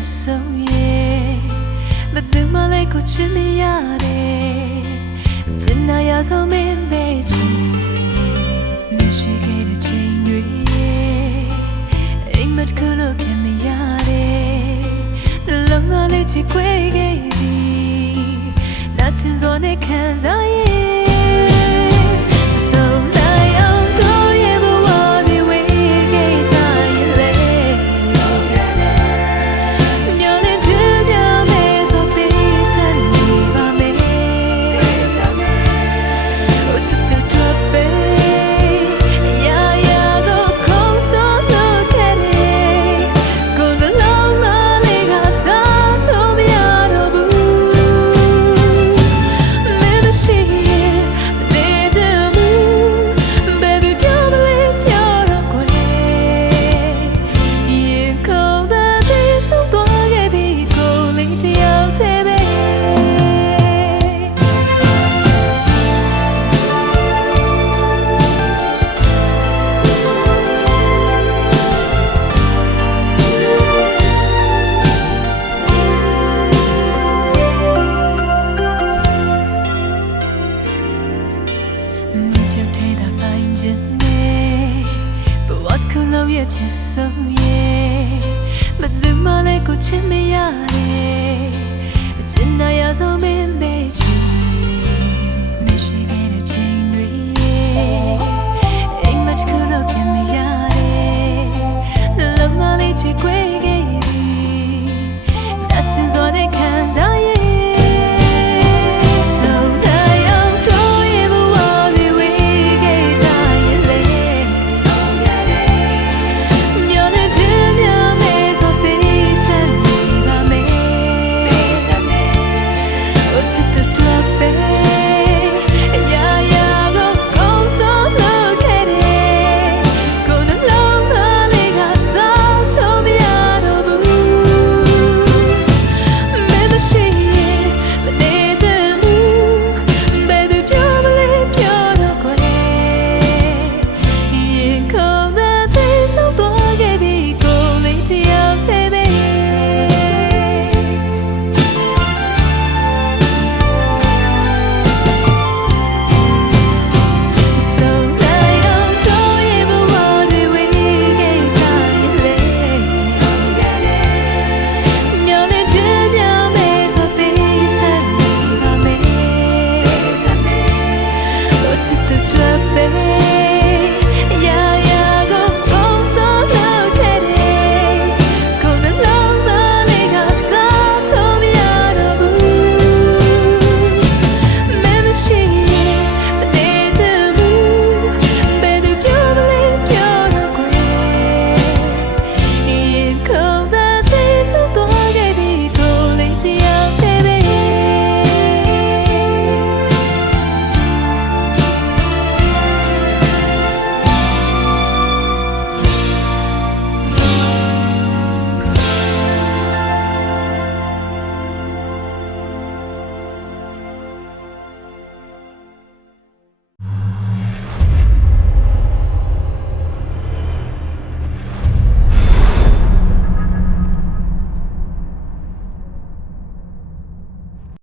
ချစ်ဆုံးရဲ့ဘယ်သူမှလည်းကိုချစ်မရတယ်ချစ်နာရဆုံးမင်းပဲချစ်မရှိခဲ့တဲ့ချိန်တွေအိမ်မက်ခလို့ပြန်မရတယ်လုံးသားလေးချစ်ခွေခဲ့ပြီနာချင်စောနဲ့ခံစားရဲ့ရဲ့ချစ်ဆုံးရဲ့ဘယ်သူမှလည်းကိုချစ်မရတယ်ချစ်နာရဆုံးမင်းပဲချစ်